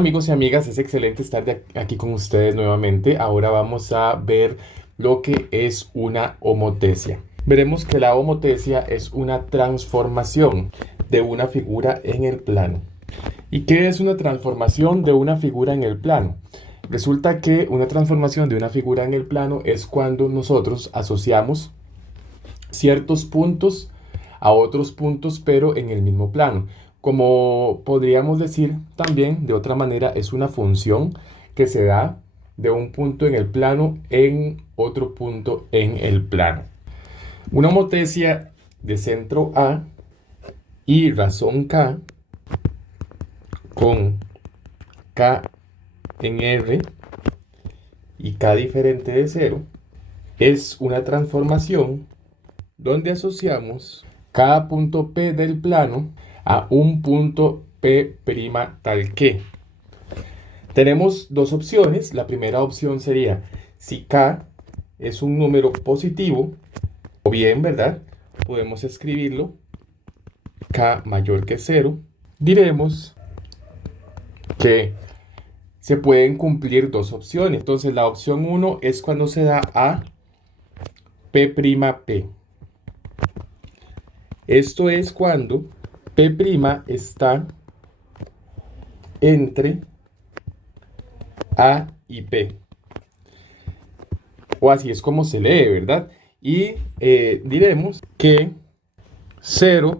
Amigos y amigas, es excelente estar aquí con ustedes nuevamente. Ahora vamos a ver lo que es una homotesia. Veremos que la homotesia es una transformación de una figura en el plano. ¿Y qué es una transformación de una figura en el plano? Resulta que una transformación de una figura en el plano es cuando nosotros asociamos ciertos puntos a otros puntos, pero en el mismo plano. Como podríamos decir también de otra manera, es una función que se da de un punto en el plano en otro punto en el plano. Una homotesia de centro A y razón K con K en R y K diferente de 0 es una transformación donde asociamos cada punto P del plano a un punto P' tal que. Tenemos dos opciones. La primera opción sería si K es un número positivo, o bien, ¿verdad? Podemos escribirlo K mayor que 0. Diremos que se pueden cumplir dos opciones. Entonces la opción 1 es cuando se da a P'. Esto es cuando P' está entre A y P. O así es como se lee, ¿verdad? Y diremos que 0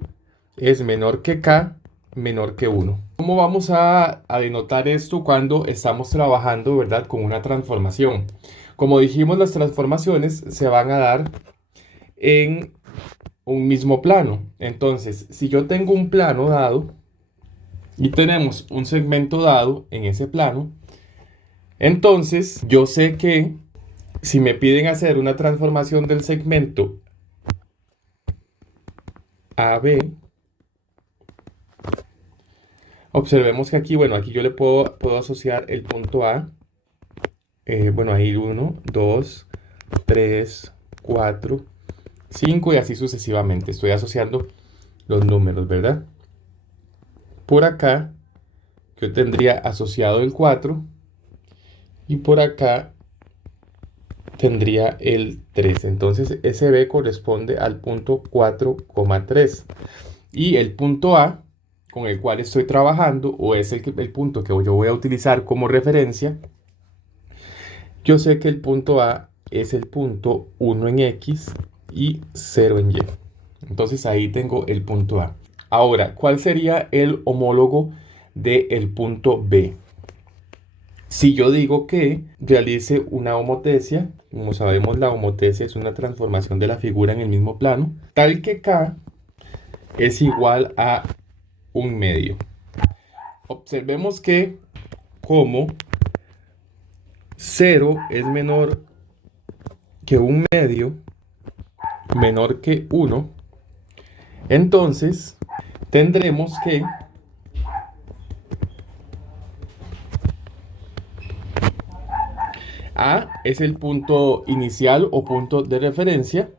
es menor que K, menor que 1. ¿Cómo vamos a denotar esto cuando estamos trabajando, ¿verdad?, con una transformación? Como dijimos, las transformaciones se van a dar en un mismo plano. Entonces, si yo tengo un plano dado y tenemos un segmento dado en ese plano, entonces yo sé que si me piden hacer una transformación del segmento AB, observemos que aquí, bueno, aquí yo le puedo asociar el punto A. Bueno, ahí 1, 2, 3, 4, 5 y así sucesivamente. Estoy asociando los números, ¿verdad? Por acá yo tendría asociado el 4 y por acá tendría el 3. Entonces ese B corresponde al punto 4,3. Y el punto A con el cual estoy trabajando, o es el punto que yo voy a utilizar como referencia, yo sé que el punto A es el punto 1 en X y 0 en Y. Entonces ahí tengo el punto A. Ahora, ¿cuál sería el homólogo del punto B? Si yo digo que realice una homotesia, como sabemos, la homotesia es una transformación de la figura en el mismo plano, tal que K es igual a un medio. Observemos que como 0 es menor que un medio, menor que 1, entonces tendremos que A es el punto inicial o punto de referencia.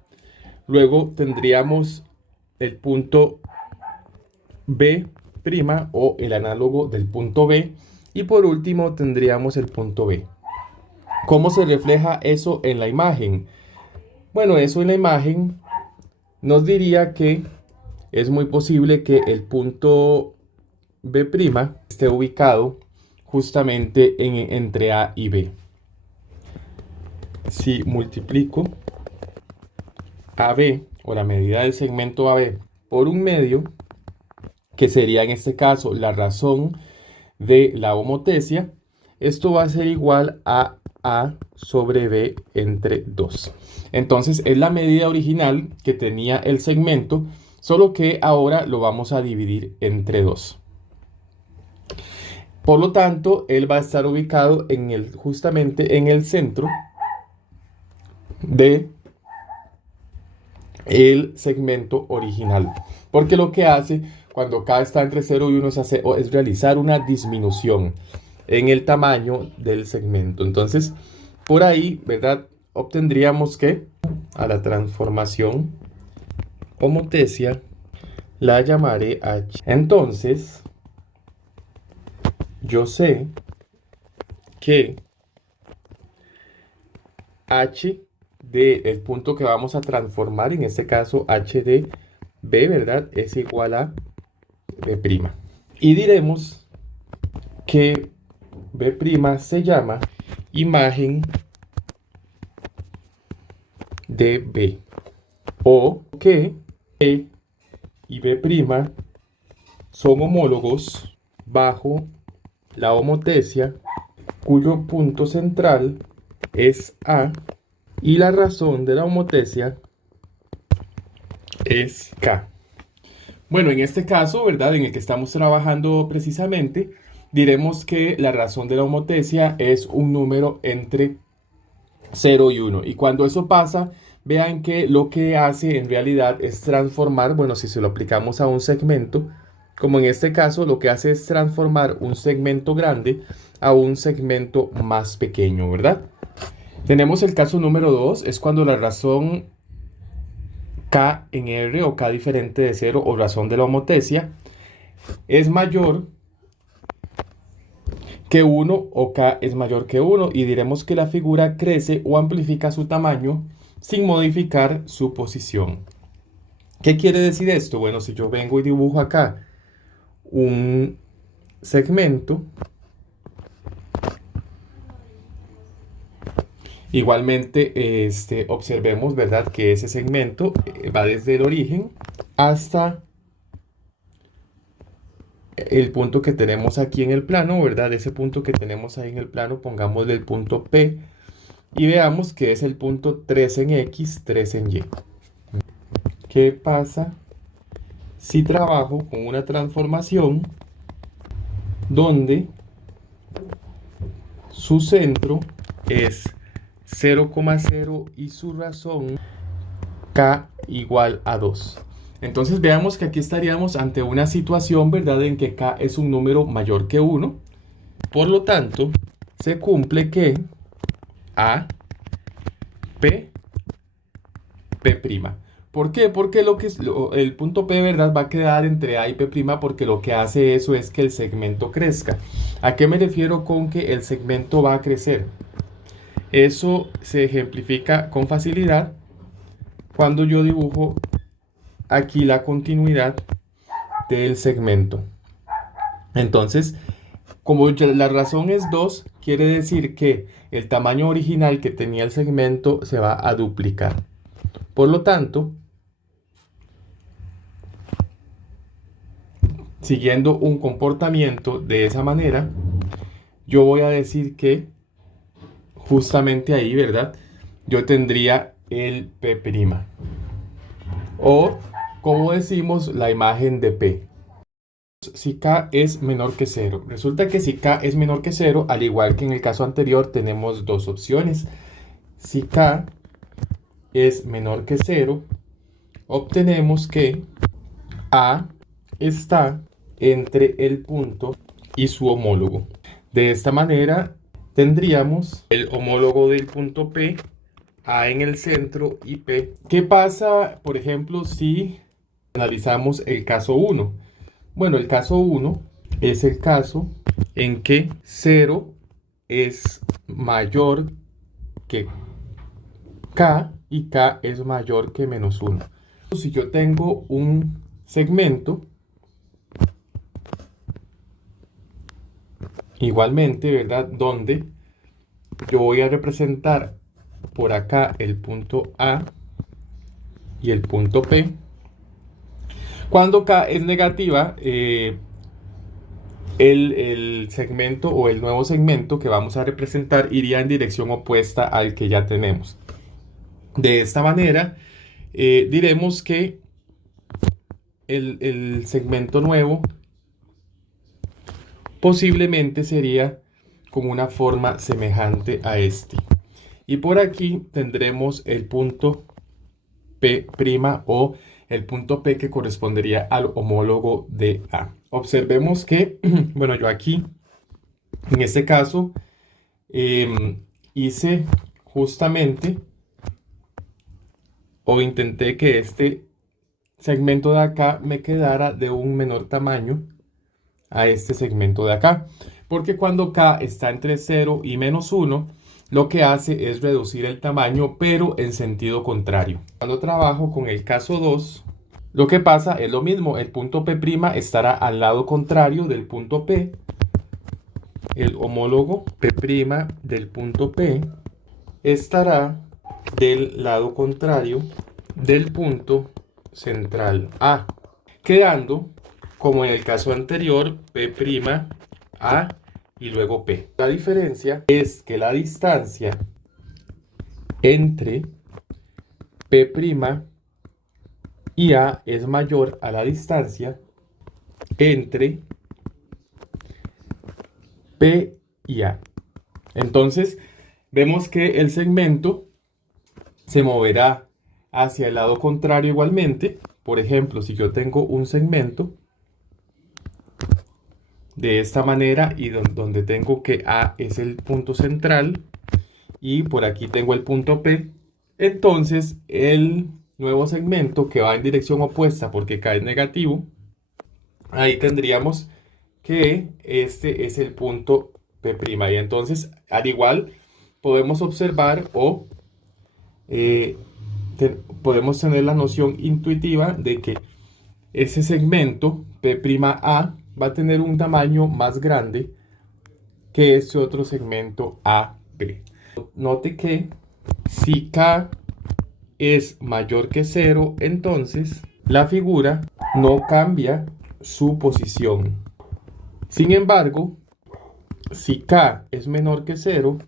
Luego tendríamos el punto B' o el análogo del punto B. Y por último tendríamos el punto B. ¿Cómo se refleja eso en la imagen? Bueno, eso en la imagen nos diría que es muy posible que el punto B' esté ubicado justamente entre A y B. Si multiplico AB o la medida del segmento AB por un medio, que sería en este caso la razón de la homotesia, esto va a ser igual a A sobre B entre 2. Entonces es la medida original que tenía el segmento, solo que ahora lo vamos a dividir entre 2. Por lo tanto, él va a estar ubicado justamente en el centro de el segmento original, porque lo que hace cuando K está entre 0 y 1 es realizar una disminución en el tamaño del segmento. Entonces, por ahí, ¿verdad?, obtendríamos que a la transformación homotesia la llamaré H. Entonces, yo sé que h del punto que vamos a transformar, en este caso h de b, ¿verdad? Es igual a b'. Y diremos que b' se llama imagen de b, o que e y b' son homólogos bajo la homotecia cuyo punto central es A y la razón de la homotecia es K. Bueno, en este caso, ¿verdad? En el que estamos trabajando precisamente, diremos que la razón de la homotecia es un número entre 0 y 1. Y cuando eso pasa, vean que lo que hace en realidad es transformar, bueno, si se lo aplicamos a un segmento, como en este caso, lo que hace es transformar un segmento grande a un segmento más pequeño, ¿verdad? Tenemos el caso número 2, es cuando la razón K en R o K diferente de 0 o razón de la homotecia es mayor que 1 o K es mayor que 1 y diremos que la figura crece o amplifica su tamaño sin modificar su posición. ¿Qué quiere decir esto? Bueno, si yo vengo y dibujo acá un segmento, igualmente observemos, ¿verdad? Que ese segmento va desde el origen hasta el punto que tenemos aquí en el plano, ¿verdad? Ese punto que tenemos ahí en el plano, pongámosle el punto P y veamos que es el punto 3 en X, 3 en Y. ¿Qué pasa si trabajo con una transformación donde su centro es 0,0 y su razón K igual a 2? Entonces veamos que aquí estaríamos ante una situación, ¿verdad?, en que K es un número mayor que 1. Por lo tanto, se cumple que A, P, P'. ¿Por qué? Porque el punto P, ¿verdad?, va a quedar entre A y P', porque lo que hace eso es que el segmento crezca. ¿A qué me refiero con que el segmento va a crecer? Eso se ejemplifica con facilidad cuando yo dibujo aquí la continuidad del segmento. Entonces, como la razón es 2, quiere decir que el tamaño original que tenía el segmento se va a duplicar. Por lo tanto, siguiendo un comportamiento de esa manera, yo voy a decir que justamente ahí, ¿verdad?, yo tendría el P'. O, como decimos, la imagen de P. Si K es menor que 0. Resulta que si K es menor que 0, al igual que en el caso anterior, tenemos dos opciones. Si K es menor que 0, obtenemos que A está entre el punto y su homólogo. De esta manera tendríamos el homólogo del punto P, A en el centro y P. ¿Qué pasa, por ejemplo, si analizamos el caso 1? Bueno, el caso 1 es el caso en que 0 es mayor que K y K es mayor que menos 1. Si yo tengo un segmento, igualmente, ¿verdad?, donde yo voy a representar por acá el punto A y el punto P. Cuando K es negativa, el segmento o el nuevo segmento que vamos a representar iría en dirección opuesta al que ya tenemos. De esta manera, diremos que el segmento nuevo posiblemente sería con una forma semejante a este. Y por aquí tendremos el punto P' o el punto P que correspondería al homólogo de A. Observemos que, bueno, yo aquí, en este caso, hice justamente o intenté que este segmento de acá me quedara de un menor tamaño a este segmento de acá. porque cuando K está entre 0 y menos 1, lo que hace es reducir el tamaño, pero en sentido contrario. Cuando trabajo con el caso 2, lo que pasa es lo mismo, el punto P' estará al lado contrario del punto P, el homólogo P' del punto P estará del lado contrario del punto central A, quedando como en el caso anterior P' A y luego P. La diferencia es que la distancia entre P' y A es mayor a la distancia entre P y A. Entonces, vemos que el segmento se moverá hacia el lado contrario igualmente. Por ejemplo, si yo tengo un segmento de esta manera y donde tengo que A es el punto central y por aquí tengo el punto P, entonces el nuevo segmento que va en dirección opuesta porque K es negativo, ahí tendríamos que este es el punto P'. Y entonces, al igual, podemos observar o podemos tener la noción intuitiva de que ese segmento P'A va a tener un tamaño más grande que este otro segmento AP. Note que si K es mayor que 0, entonces la figura no cambia su posición. Sin embargo, si K es menor que 0,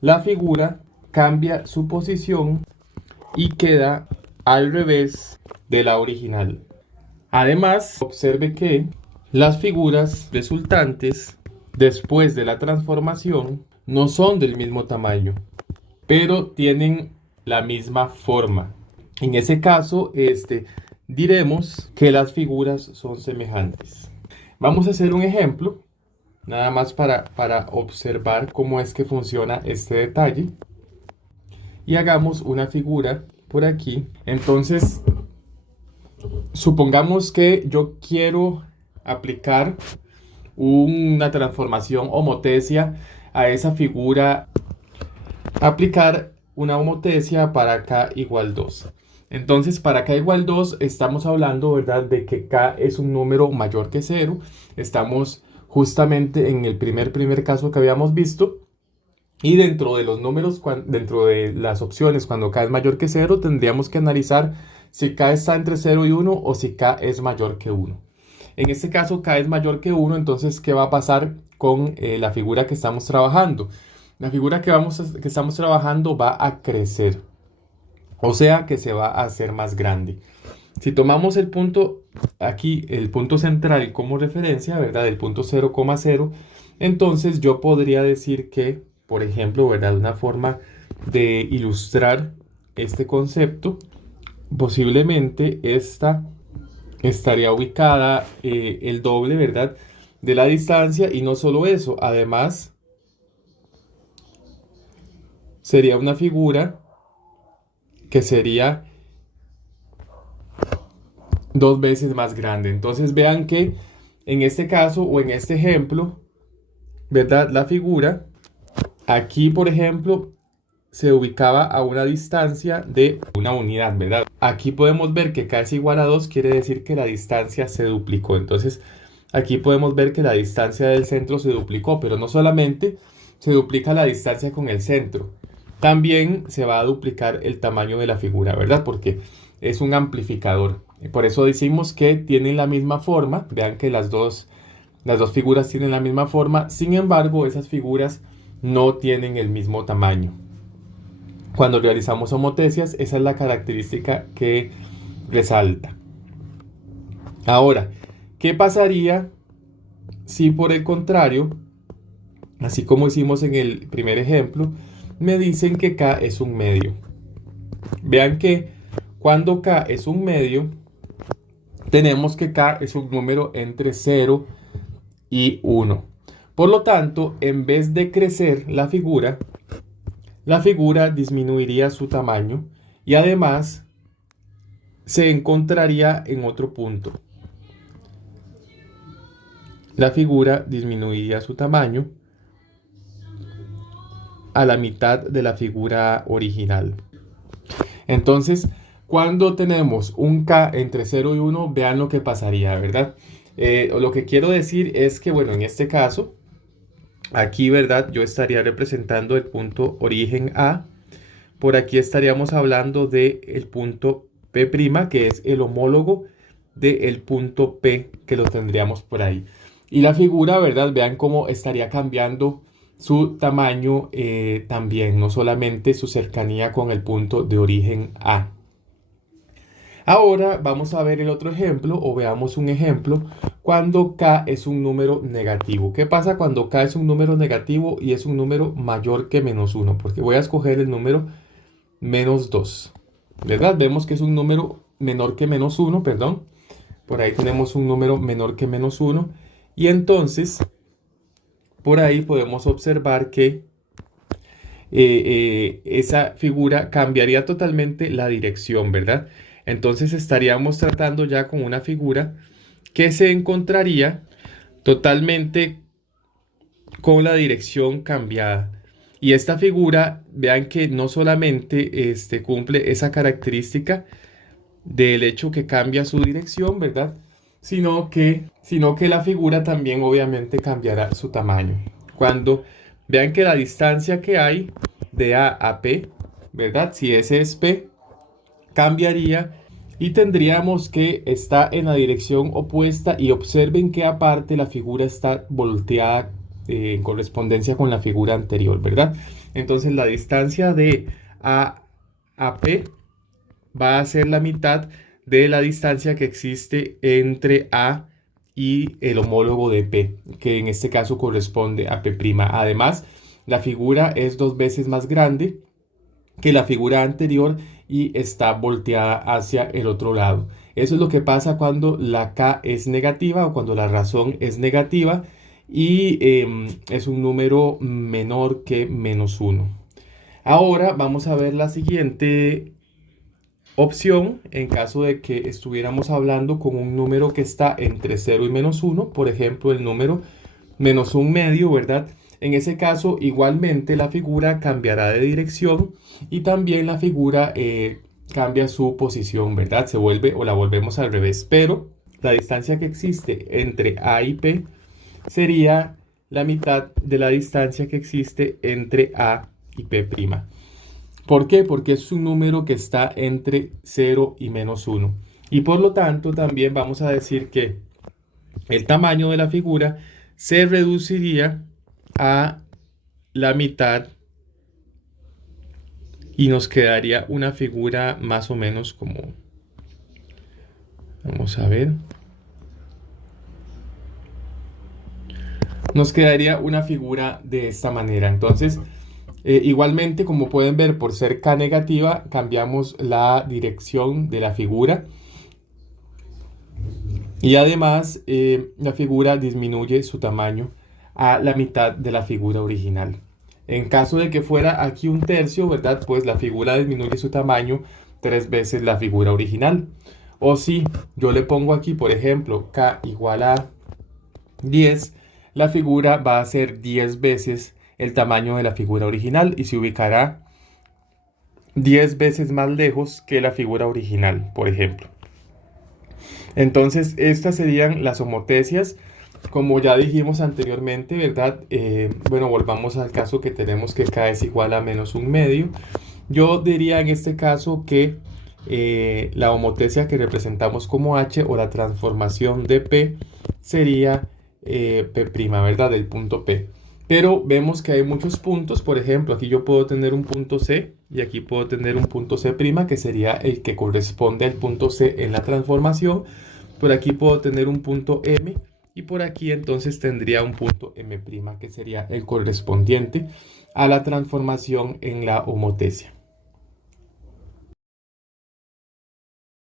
la figura cambia su posición y queda al revés de la original. Además, observe que las figuras resultantes después de la transformación no son del mismo tamaño, pero tienen la misma forma. En ese caso, diremos que las figuras son semejantes. Vamos a hacer un ejemplo, nada más para observar cómo es que funciona este detalle. Y hagamos una figura por aquí. Entonces, supongamos que yo quiero aplicar una transformación homotecia a esa figura, aplicar una homotecia para K igual 2. Entonces, para K igual 2 estamos hablando, ¿verdad?, de que K es un número mayor que 0. Estamos justamente en el primer caso que habíamos visto. Y dentro de los números, dentro de las opciones, cuando K es mayor que 0, tendríamos que analizar si K está entre 0 y 1 o si K es mayor que 1. En este caso, K es mayor que 1, entonces, ¿qué va a pasar con la figura que estamos trabajando? La figura que estamos trabajando va a crecer, o sea que se va a hacer más grande. Si tomamos el punto aquí, el punto central como referencia, ¿verdad? El punto 0,0, entonces yo podría decir que, por ejemplo, ¿verdad?, una forma de ilustrar este concepto, posiblemente esta estaría ubicada el doble, ¿verdad?, de la distancia. Y no solo eso, además sería una figura que sería 2 veces más grande. Entonces vean que en este caso o en este ejemplo, ¿verdad?, la figura aquí, por ejemplo, se ubicaba a una distancia de una unidad, ¿verdad? Aquí podemos ver que K es igual a 2, quiere decir que la distancia se duplicó. Entonces, aquí podemos ver que la distancia del centro se duplicó, pero no solamente se duplica la distancia con el centro, también se va a duplicar el tamaño de la figura, ¿verdad? Porque es un amplificador. Y por eso decimos que tienen la misma forma. Vean que las dos figuras tienen la misma forma, sin embargo, esas figuras no tienen el mismo tamaño. Cuando realizamos homotecias, esa es la característica que resalta. Ahora, ¿qué pasaría si por el contrario, así como hicimos en el primer ejemplo, me dicen que K es un medio? Vean que cuando K es un medio, tenemos que K es un número entre 0 y 1. Por lo tanto, en vez de crecer la figura disminuiría su tamaño y además se encontraría en otro punto. la figura disminuiría su tamaño a la mitad de la figura original. Entonces, cuando tenemos un K entre 0 y 1, vean lo que pasaría, ¿verdad? Lo que quiero decir es que, bueno, en este caso, aquí, ¿verdad? Yo estaría representando el punto origen A. Por aquí estaríamos hablando del punto P', que es el homólogo del punto P, que lo tendríamos por ahí. Y la figura, ¿verdad? Vean cómo estaría cambiando su tamaño también, no solamente su cercanía con el punto de origen A. Ahora vamos a ver el otro ejemplo, o veamos un ejemplo cuando K es un número negativo. ¿Qué pasa cuando K es un número negativo y es un número mayor que -1? Porque voy a escoger el número -2, ¿verdad? Vemos que es un número menor que -1, perdón. Por ahí tenemos un número menor que -1. Y entonces, por ahí podemos observar que esa figura cambiaría totalmente la dirección, ¿verdad? Entonces estaríamos tratando ya con una figura que se encontraría totalmente con la dirección cambiada. Y esta figura, vean que no solamente cumple esa característica del hecho que cambia su dirección, ¿verdad? Sino que la figura también obviamente cambiará su tamaño. Cuando vean que la distancia que hay de A a P, ¿verdad? Si ese es P, cambiaría y tendríamos que está en la dirección opuesta, y observen que aparte la figura está volteada en correspondencia con la figura anterior, ¿verdad? Entonces la distancia de A a P va a ser la mitad de la distancia que existe entre A y el homólogo de P, que en este caso corresponde a P'. Además, la figura es 2 veces más grande que la figura anterior y está volteada hacia el otro lado. Eso es lo que pasa cuando la K es negativa, o cuando la razón es negativa y es un número menor que -1. Ahora vamos a ver la siguiente opción en caso de que estuviéramos hablando con un número que está entre 0 y -1, por ejemplo el número -1/2, ¿verdad? En ese caso igualmente la figura cambiará de dirección y también la figura cambia su posición, ¿verdad? Se vuelve o la volvemos al revés, pero la distancia que existe entre A y P sería la mitad de la distancia que existe entre A y P'. ¿Por qué? Porque es un número que está entre 0 y -1. Y por lo tanto también vamos a decir que el tamaño de la figura se reduciría a la mitad y nos quedaría una figura más o menos como, vamos a ver, nos quedaría una figura de esta manera. Entonces, igualmente, como pueden ver, por ser K negativa, cambiamos la dirección de la figura. Y además, la figura disminuye su tamaño a la mitad de la figura original. En caso de que fuera aquí 1/3, ¿verdad? Pues la figura disminuye su tamaño 3 veces la figura original. O si yo le pongo aquí, por ejemplo, K igual a 10, la figura va a ser 10 veces el tamaño de la figura original y se ubicará 10 veces más lejos que la figura original, por ejemplo. Entonces, estas serían las homotecias, como ya dijimos anteriormente, ¿verdad? Bueno, volvamos al caso que tenemos que K es igual a -1/2. Yo diría en este caso que la homotecia que representamos como H, o la transformación de P, sería P', ¿verdad? Del punto P. Pero vemos que hay muchos puntos. Por ejemplo, aquí yo puedo tener un punto C y aquí puedo tener un punto C', que sería el que corresponde al punto C en la transformación. Por aquí puedo tener un punto M y por aquí entonces tendría un punto M', que sería el correspondiente a la transformación en la homotecia.